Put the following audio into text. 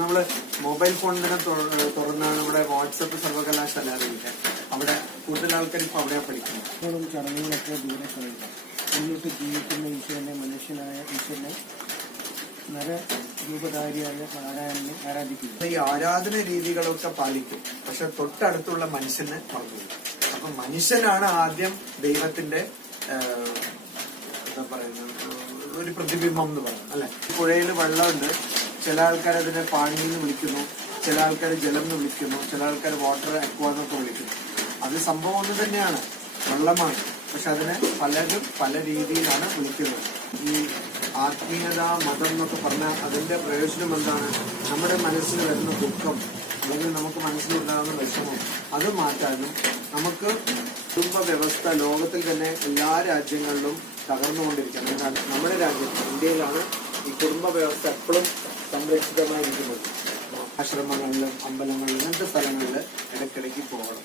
നമ്മള് mobile phone തന്നെ തുറന്നാണ് നമ്മുടെ വാട്സപ്പ് സർവകലാശാല അറിയില്ല. അവിടെ കൂടുതൽ ആൾക്കാർ ഇപ്പൊ അവിടെയാ പഠിക്കുന്നത്. ചടങ്ങുകളൊക്കെ ദൂരെ കളയുക. മുന്നോട്ട് ജീവിക്കുന്ന ഈശ്വരനെ, മനുഷ്യനായ ഈശ്വരനെ നരരൂപധാരിയായ നാരായണനെ ആരാധിക്കുക. ഈ ആരാധന രീതികളൊക്കെ പാലിക്കും, പക്ഷെ തൊട്ടടുത്തുള്ള മനുഷ്യനെ മറന്നു. അപ്പൊ മനുഷ്യനാണ് ആദ്യം ദൈവത്തിന്റെ എന്താ പറയുന്നത് ഒരു പ്രതിബിംബം എന്ന് പറയുന്നത് അല്ലെ. പുഴയിൽ വെള്ളമുണ്ട്, ചില ആൾക്കാർ അതിനെ പാണി എന്ന് വിളിക്കുന്നു, ചില ആൾക്കാർ ജലം എന്ന് വിളിക്കുന്നു, ചില ആൾക്കാർ വാട്ടർ അക്വ എന്നൊക്കെ വിളിക്കുന്നു. അത് സംഭവം ഒന്ന് തന്നെയാണ്, വെള്ളമാണ്. പക്ഷെ അതിനെ പലരും പല രീതിയിലാണ് വിളിക്കുന്നത്. ഈ ആത്മീയത, മതം എന്നൊക്കെ പറഞ്ഞാൽ അതിന്റെ പ്രയോജനം എന്താണ്? നമ്മുടെ മനസ്സിൽ വരുന്ന ദുഃഖം അല്ലെങ്കിൽ നമുക്ക് മനസ്സിലുണ്ടാകുന്ന വിഷമം അത് മാറ്റാനും, നമുക്ക് കുടുംബ വ്യവസ്ഥ ലോകത്തിൽ തന്നെ എല്ലാ രാജ്യങ്ങളിലും തകർന്നുകൊണ്ടിരിക്കുന്നത്. നമ്മുടെ രാജ്യം ഇന്ത്യയിലാണ് ഈ കുടുംബ വ്യവസ്ഥ എപ്പോഴും സംരക്ഷിതമായിരിക്കുന്നത്. ആശ്രമങ്ങളിലും അമ്പലങ്ങളിലും ഇങ്ങനത്തെ സ്ഥലങ്ങളിൽ ഇടയ്ക്കിടയ്ക്ക് പോകണം.